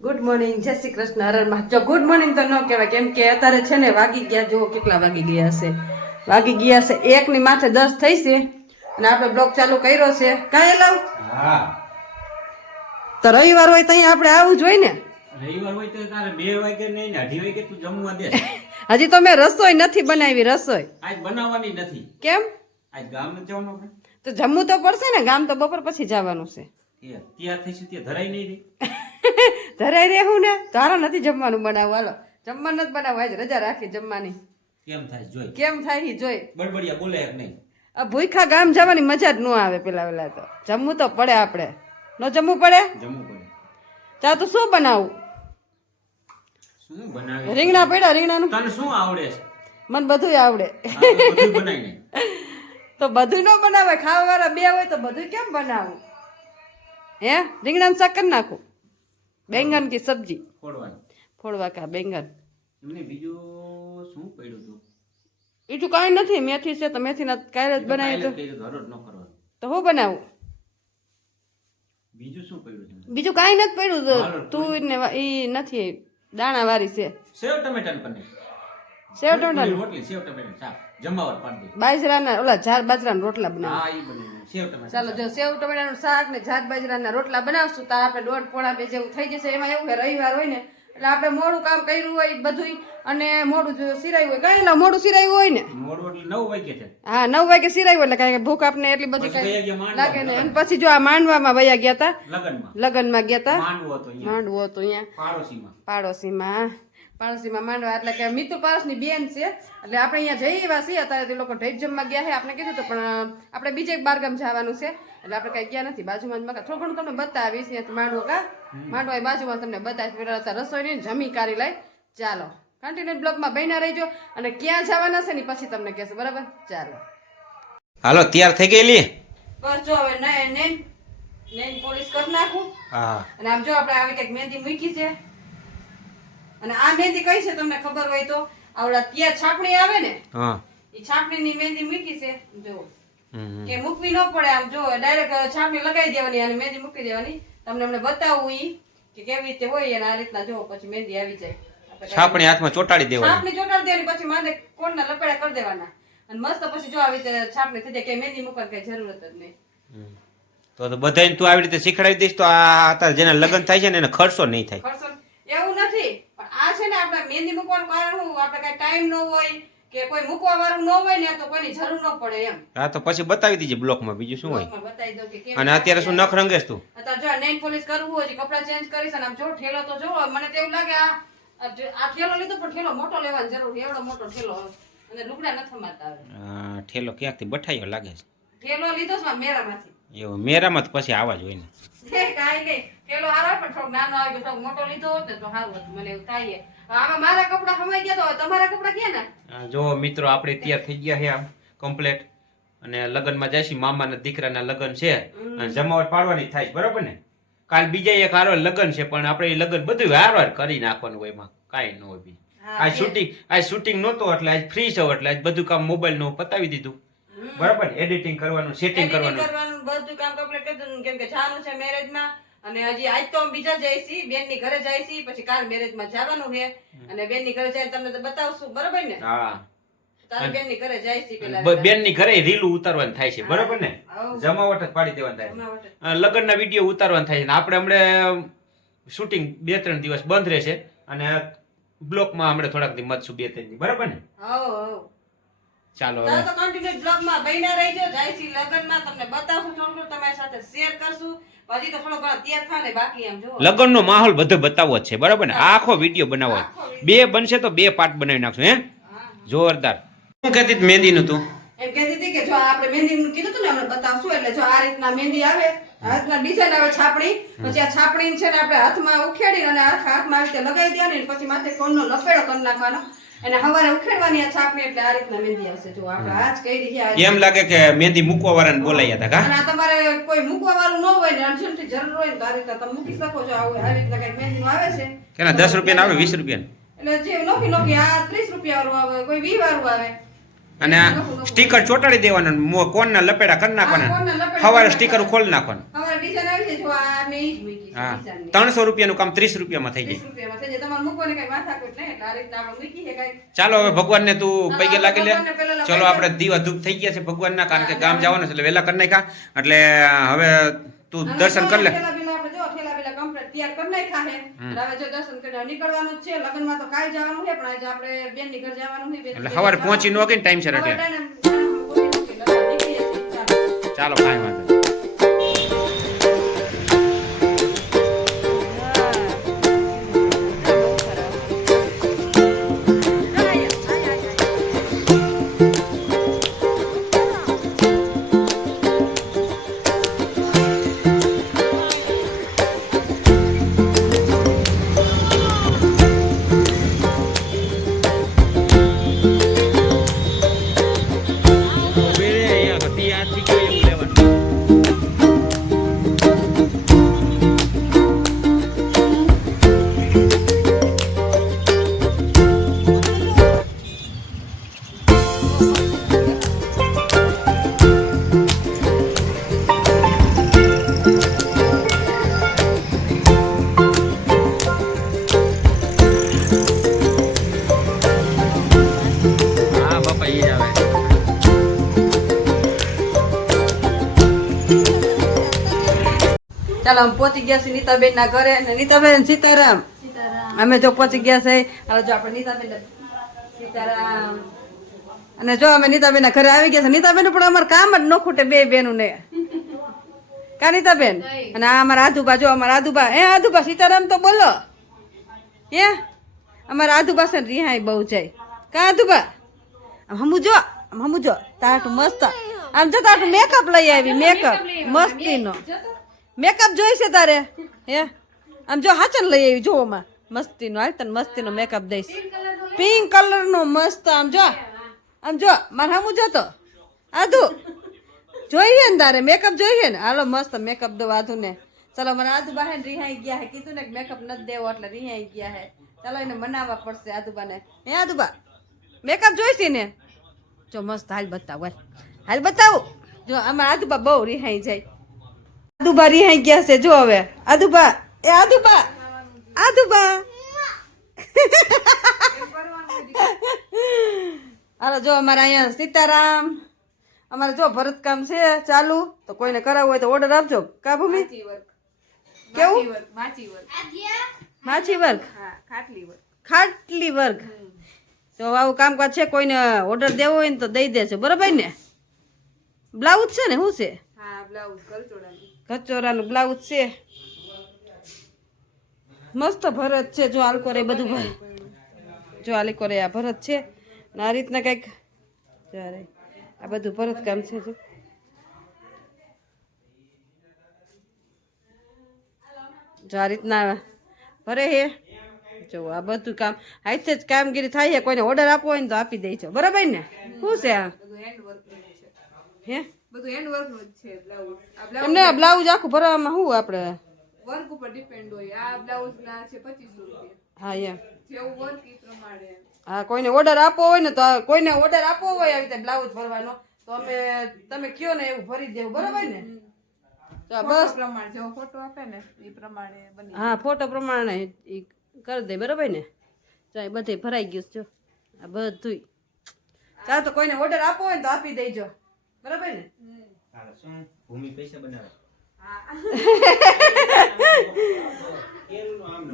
Good morning, જય Shri Krishna. Har Har Mahadev. Good morning તો ન કહેવાય, કેમ કે અત્યારે છે ને વાગી ગયા, જુઓ કેટલા વાગી ગયા હશે. વાગી ગયા છે 1 ની માથે 10 થઈ છે અને આપણે બ્લોગ ચાલુ કર્યો છે. કાંઈ લાવ હા તો રવિવાર હોય તો આપણે આવવું જોઈએ ને. રવિવાર હોય તો તારે 2 વાગે નહીં ને 2:30 વાગે તું જમવા દે. હજી તો મેં રસોઈ નથી બનાવી. રસોઈ આજ બનાવવાની નથી. કેમ? આજ ગામ ન જવાનું આપણે. તો જમવું તો પડશે ને. ગામ તો બપોર પછી જવાનું છે. તૈયાર થઈશું તે ધરાઈ નહીં રહી. ધરાઈ રહેવું ને તો હાલો નથી જમવાનું બનાવવું. હાલો જમવાનું નથી બનાવવું. આજ રજા રાખી જમવાની. કેમ થાય જોઈ. કેમ થાય ઈ જોઈ. બડબડિયા બોલે એક નહીં. આ ભૂખા ગામ જવાની મજા જ ન આવે. પેલા તો જમવું તો પડે. આપણે ન જમવું પડે. જમવું પડે. ચા તો શું બનાવું? શું બનાવે? રીંગણા પડ્યા. રીંગણાનું તને શું આવડે છે? મને બધું આવડે. આ તો બધું બનાવીને. તો બધું ન બનાવે. ખાવા વાળા 2 હોય તો બધું કેમ બનાવું? હે રીંગણાનું શાક કરી નાખું. બેંગન की સબ્જી ફોડવાનું. ફોડવા કા બેંગન. એમને બીજું શું પડ્યું તું? બીજું કાંઈ નથી. મેથી છે તો મેથીના કાંઈ જ બનાવી તો હરોજ ન કરવાનું. તો હું બનાવું? બીજું શું પડ્યું છે? બીજું કાંઈ નથી પડ્યું. તું ને ઈ નથી. દાણા વાળી છે. સેવ ટમેટાનું પનીર. સેવ ટમેટાનું રોટલી સેવ ટમેટાનું શાક જમાવટ પાડી દે. બાજરાના ઓલા ઝાર બાજરાના રોટલા બનાવ. હા ઈ બને સેવ ટમેટા. ચાલો જો સેવ ટમેટાનું શાક ને ઝાર બાજરાના રોટલા બનાવશું તો આપણે 1:30-1:30 જેવું થઈ જશે. એમાં એવું કે રવિવાર હોય ને એટલે આપણે મોડું કામ કર્યું હોય બધું અને મોડું જો સિરાયું હોય કાંઈ ના મોડું સિરાયું હોય ને મોડું એટલે 9 વાગે છે. હા 9 વાગે સિરાયું એટલે કાંઈ ભૂખ આપને એટલી બધી કાંઈ લાગે ને. અને પછી જો આ માંડવામાં વયા ગયા હતા. લગનમાં ગયા હતા. માંડવો હતો અહીંયા પાડોશીમાં માંડવા એટલે કે મિતુ પારસની બેન છે. એટલે આપણે અહીંયા જઈ એવા છીએ. અત્યારે તે લોકો ઢેટ જમવા ગયા છે. આપણે કીધું તો પણ આપણે બીજે એક બારગામ જવાનું છે એટલે આપણે કઈ ગયા નથી. બાજુમાં જ મકા થોડું ઘણું તમને બતાવીશ. ત્યાં માંડવો માંડવા બાજુમાં તમને બતાવીશ. રસોઈ ને જમી કાઢી લઈ. ચાલો કન્ટિન્યુ બ્લોગમાં બન્યા રહેજો અને ક્યાં જવાના છે ને પછી તમને કહેશે. બરાબર? ચાલો હાલો તૈયાર થઈ ગયેલી. બસ જો હવે નેન પોલિશ કરી નાખું. હા અને આમ જો આપણે આવી કંઈક મહેંદી મૂકી છે. અને આ મહેંદી કઈ છે તમને ખબર હોય તો આવડા ત્યાં છાપણી આવે ને એ છાપણીની મહેંદી મૂકી છે. જો કે મૂકવી ન પડે. આમ જો ડાયરેક્ટ છાપણી લગાવી દેવાની અને મહેંદી મૂકી દેવાની. તમને અમને બતાવું ઈ કે કેવી રીતે હોય અને આ રીતના જો પછી મહેંદી આવી જાય. છાપણી હાથમાં ચોટાડી દેવાની. છાપણી ચોટાડી દેવાની પછી માથે કોણના લપેડા કરી દેવાના અને મસ્ત પછી જો આવી રીતે છાપણી થઈ જાય કે મહેંદી મૂકવાની કઈ જરૂરત જ નહીં. તો બધાને તું આવી રીતે શીખડાવી દઈશ તો આ અત્યારે જેના લગ્ન થાય છે ને એને ખર્ચો નહીં થાય. ખર્ચો એવું નથી પણ આ છે ને આપણે મહેંદી મૂકવાનું કારણ શું? આપણે કઈ ટાઈમ ન હોય કે કોઈ મૂકવા વાળું ન હોય ને તો કોઈની જરૂર ન પડે એમ. હા તો પછી બતાવી દીજે બ્લોકમાં. બીજું શું હોય? બતાવી દઉં કે કેમ. અને અત્યારે શું નખ રંગેશ તું? અત્યારે જો નેલ પોલિશ કરવું હોય કપડા ચેન્જ કરીશ અને આમ જો ઠેલો તો જો મને તો એવું લાગે આ ઠેલો લીધો પણ ઠેલો મોટો લેવાની જરૂર. એવડો મોટો ઠેલો અને લુગડા ન થમાતા આવે. ઠેલો ક્યાંકથી બઠાયો લાગે છે. ઠેલો લીધો છે મેરામાંથી. એવો મેરામાં તો પછી આવા જ હોય ને. કાંઈ નહીં ઠેલો હારો પણ થોડોક નાનો આવી ગયો. થોડોક મોટો લીધો હોત ને તો સારું હતું. મને એવું થાય. આમાં મારા કપડા હમાઈ ગયા તો તમારા કપડા ક્યાં ના? જો મિત્રો આપણે તૈયાર થઈ ગયા છે આમ કમ્પ્લીટ અને લગ્નમાં જઈશું. મામાના દીકરાના લગ્ન છે અને જમાવટ પાડવાની થાય બરોબર ને. કાલ બીજા એક હારો લગ્ન છે પણ આપણે એ લગ્ન બધું હારવાર કરી નાખવાનું હોય. એમાં કાંઈ ન હોય. આ શૂટિંગ નહોતો એટલે આજ ફ્રી છો એટલે આજ બધું કામ મોબાઈલ નું પતાવી દીધું. બરાબર એડિટિંગ કરવાનું સેટિંગ કરવાનું બધું કામ કમ્પ્લીટ કરી દીધું. કેમ કે જવાનું છે મેરેજમાં અને હજી આજ તો બીજા જઈશી બેન ની ઘરે જઈશી પછી કાલ મેરેજમાં જવાનું છે અને બેન ની ઘરે જાય તમને તો બતાવશું. બરોબર ને? હા તારી બેન ની ઘરે જઈશી. પેલા બેન ની ઘરે રીલું ઉતારવાનું થાય છે. બરોબર ને? જમાવટ જ પાડી દેવાનું થાય. લગ્ન ના વિડીયો ઉતારવાનું થાય છે. આપણે હમણાં શૂટિંગ 2-3 દિવસ બંધ રહેશે અને બ્લોકમાં હમણાં થોડાક દી મતશું 2-3 દી. બરાબર ને? ચાલો તો કન્ટિન્યુ બ્લોગમાં બન્યા રહેજો. જઈશી લગ્નમાં તમને બતાવશું. થોડું તમારી સાથે શેર કરશું. પછી તો થોડો ઘણો તૈયાર થાય ને બાકી એમ જો લગ્નનો માહોલ બધો બતાવવો છે. બરાબર ને? આખો વિડીયો બનાવવો. 2 બનશે તો 2 પાર્ટ બનાવી નાખશું. હે જોરદાર. શું કહેતી મહેંદી નું તું? એમ કહેતી હતી કે જો આપણે મહેંદી નું કીધું તું ને આપણે બતાવશું. એટલે જો આ રીતના મહેંદી આવે હાથના ડિઝાઇન આવે છાપણી. પછી આ છાપણી છે ને આપણે હાથમાં ઉખેડી અને હાથમાં આવી રીતે લગાવી દેવાની. પછી માથે કોણનો લપેડો કરી નાખવાનો અને હવારે ઉખેડવાની આ છાપણી એટલે આ રીતના મહેંદી આવશે. જો આપણે આજ કરી છે. એમ લાગે કે મહેંદી મૂકવા વાળાને બોલાયા હતા કા? અને તમારે કોઈ મૂકવા વાળું ન હોય ને અર્જન્ટલી જરૂર હોય ને તો આ રીતના તમે મૂકી શકો છો. આવી રીતના કઈક મહેંદી નું આવે છે. કેના 10 રૂપિયા આવે 20 રૂપિયા? એટલે જે નોકી આ 30 રૂપિયા વાળું આવે કોઈ 20 વાળું આવે. અને આ સ્ટીકર ચોટાડી દેવાનું, કોનના લપેડા કરી નાખવાના, સવારે સ્ટીકર ખોલી નાખવાનું. હવે ડિઝાઇન આવી છે જો આ મેં ઈ જ મૂકી છે હા, ડિઝાઇનની. 300 રૂપિયાનું કામ 30 રૂપિયામાં થઈ 30 જાય. રૂપિયામાં થઈ જાય. તમારે મૂકવાની કઈ માથાકૂટ નહીં, એટલે આ રીતના આપણે મૂકી છે કાંઈ. ચાલો હવે ભગવાનને તું પૈકે લાગી લે. ભગવાનને પહેલા ચલો લગાવી આપણે દીવા ધૂપ થઈ ગયા છે ભગવાનના, કારણ કે ગામ જવાનું છે એટલે વહેલા કરી નાખ્યા. એટલે હવે તું અને દર્શન કરી લે. ઠેલા બીલા આપણે જો ઠેલા બીલા કમ્પ્લીટ તૈયાર કરી નાખ્યા છે. એટલે હવે જો દર્શન કરીને નીકળવાનું જ છે. લગ્નમાં તો કાલ જવાનું છે, પણ આજે આપણે બેનની ઘર જવાનું છે. એટલે સવારે પહોંચી ન ગઈ ટાઈમ સર એટલે ચાલો કાંઈ વાંધો નહીં. હા બાપા એ જ આવે. ચાલો અમે પહોંચી ગયા છીએ નીતાબેન ના ઘરે. અને નીતાબેન સીતારામ. અમે જો પહોંચી ગયા છે. હવે જો આપણે નીતાબેન સીતારામ. અને જો અમે નીતાબેન ના ઘરે આવી ગયા છે. નીતાબેન પણ અમારે કામ જ ન ખૂટે બે બેનું ને. કા નીતાબેન? અને આ અમારા આધુબા જો અમારા આધુબા. આધુબા સીતારામ તો બોલો. હે અમારા આધુબા છે ને રિહાઈ બહુ જાય. કા આધુબા? હમુ જો તાટું મસ્ત. આમ જો તાટું મેકઅપ લઈ આવી. મેકઅપ મસ્તીનો મેકઅપ જોઈશે તારે? હે આમ જો હાચન લઈ આવી જોવામાં મસ્તીનો. હાલ તને મસ્તીનો મેકઅપ દઈશ. પિંક કલર નો મસ્ત. આમ જો મારે હમુ જો તો આધુ જોઈએ ને તારે મેકઅપ જોઈએ ને. હાલો મસ્ત મેકઅપ દો આધુ ને. ચાલો મને આધુ બહેન રિહાઈ ગયા હે. કીધું ને મેકઅપ નથી દેવો એટલે રિહાઈ ગયા હે. ચાલો એને મનાવવા પડશે આધુબાને. હે આધુબા મેકઅપ જોઈશે ને? જો મસ્ત હાલ બતાવું. હાલ બતાવું. જો આમાં આધુબા બહુ રિહાઈ જાય. આધુબા રિહાઈ ગયા છે જો હવે. આધુબા હાલો જો અમારે અહીંયા સીતારામ. અમારે જો ભરતકામ છે ચાલુ, તો કોઈને કરાવવું હોય તો ઓર્ડર આપજો. કા ભૂમિ? કેવું? માછી વર્ક, ખાટલી વર્ક. તો આવું કામકાજ છે. કોઈને ઓર્ડર દેવો હોય ને તો દઈ દેજો, બરાબર ને? બ્લાઉઝ છે ને? શું છે? કચોરાનું બ્લાઉઝ છે. મસ્ત ભરત છે. જો આલકોરે બધું જો આલકોરે આ ભરત છે. અને આ રીતના કઈક આ બધું ભરત કામ છે. જો આ રીતના ભરે હે. જો આ બધું કામ હાથે જ કામગીરી થાય છે. કોઈને ઓર્ડર આપવો હોય ને તો આપી દેજો, બરાબર ને? શું છે આ? હે બધું હેન્ડ વર્ક નું જ છે બ્લાઉઝ. આ એમને બ્લાઉઝ આખું ભરવામાં શું આપણે વર્ક ઉપર ડિપેન્ડ હોય. આ બ્લાઉઝ ના છે 2500 રૂપિયા. હા એમ જેવું વર્ક એ પ્રમાણે. હા કોઈને ઓર્ડર આપવો હોય ને તો કોઈને ઓર્ડર આપવો હોય આવી રીતે બ્લાઉઝ ભરવાનો તો તમે કયો ને એવું ભરી દેવું, બરાબર ને? તો બસ પ્રમાણે જેવો ફોટો આપે ને એ પ્રમાણે બની. હા ફોટો પ્રમાણે ઈ કરી દે, બરાબર ને? તો એ બધે ભરાઈ ગયું છે. જો આ બધું ચાલ તો કોઈને ઓર્ડર આપવો હોય ને તો આપી દેજો, બરાબર ને? શું ભૂમિ પૈસા બનાવે?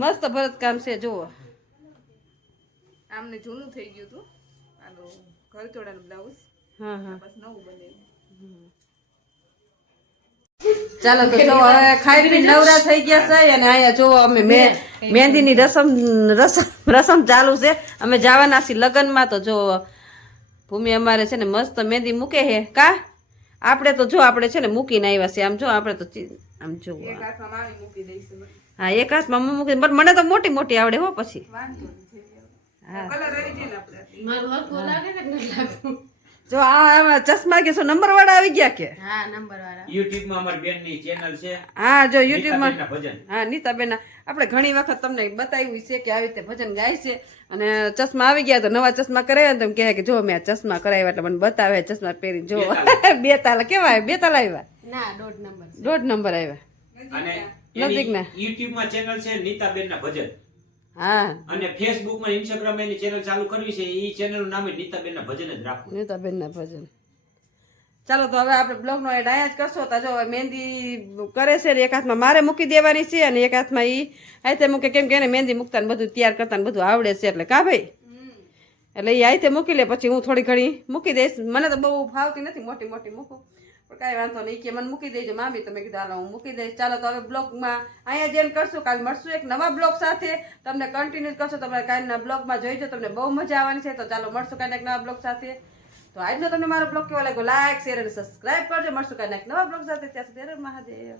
મસ્ત ભરત કામ છે. જુઓ આમને જૂનું થઈ ગયું હતું આનો ઘરચોડાનું બ્લાઉઝ. હા હા બસ નવું બનેલું. ચાલો તો જો હવે ખાઈ પી નવરા થઈ ગયા છે. અને અહીંયા જો અમે મહેંદીની રસમ ચાલુ છે. અમે જવાના છીએ લગ્નમાં. તો જો ભૂમિ અમારે છે ને મસ્ત મહેંદી મૂકે છે. કા આપણે તો જો આપણે છે ને મૂકીને આવ્યા છે. આમ જો આપણે તો આમ જો એક હાથમાં માવી મૂકી દઈશું. હા એક હાથમાં મૂકી. પણ મને તો મોટી મોટી આવડે હો. પછી વાંધો નથી. હા કલર આવી જાય ને આપણે. જો આમાં ચશ્મા કે શું નંબર વાળા આવી ગયા કે હા નંબર વાળા YouTube માં અમારી બેનની ચેનલ છે હા જો YouTube માં નીતાબેનના ભજન. હા નીતાબેન આપણે ઘણી વખત તમને બતાવ્યું છે કે આવી રીતે ભજન ગાય છે અને ચશ્મા આવી ગયા તો નવા ચશ્મા કરાવ્યા ને તો એમ કહે કે જો મેં આ ચશ્મા કરાવ્યા એટલે મને બતાવે ચશ્મા પહેરી જો બે તાલા કેવા આવ્યા? બે તાલા આવ્યા ના 1.5 નંબર છે. 1.5 નંબર આવ્યા અને નજીકના. એની YouTube માં ચેનલ છે નીતાબેનના ભજન. હા અને Facebook માં Instagram માં એની ચેનલ ચાલુ કરવી છે ઈ ચેનલ નું નામ નીતાબેનના ભજન જ રાખવું. નીતાબેનના ભજન. ચાલો તો હવે આપણે બ્લોગ નો એડ અહીંયા જ કરશો તો જો હવે મહેંદી કરે છે ને એક હાથમાં મારે મૂકી દેવાની છે અને એક હાથમાં ઈ આયતે મૂકે કેમ કે એને મહેંદી મૂકતા ને બધું તૈયાર કરતા ને બધું આવડે છે એટલે કા ભાઈ એટલે એ આયતે મૂકી લે પછી હું થોડી ઘણી મૂકી દઈશ મને તો બહુ ફાવતી નથી મોટી મોટી મૂકું પણ કાંઈ વાંધો નહીં કે મને મૂકી દેજો મામી તમે કીધું હાલો હું મૂકી દઈશ ચાલો તો હવે બ્લોગમાં અહીંયા જેમ કરશું કાલે મળશું એક નવા બ્લોગ સાથે તમને કન્ટિન્યુ કરશો તમારે કાલના બ્લોગમાં જોઈજો તમને બહુ મજા આવવાની છે તો ચાલો મળશું કાલે એક નવા બ્લોગ સાથે તો આજનો તમને મારો બ્લોગ કેવો લાગ્યો લાઈક શેર અને સબસ્ક્રાઇબ કરજો મળશું કાલે એક નવા બ્લોગ સાથે ત્યાં સુધી હર મહાદેવ.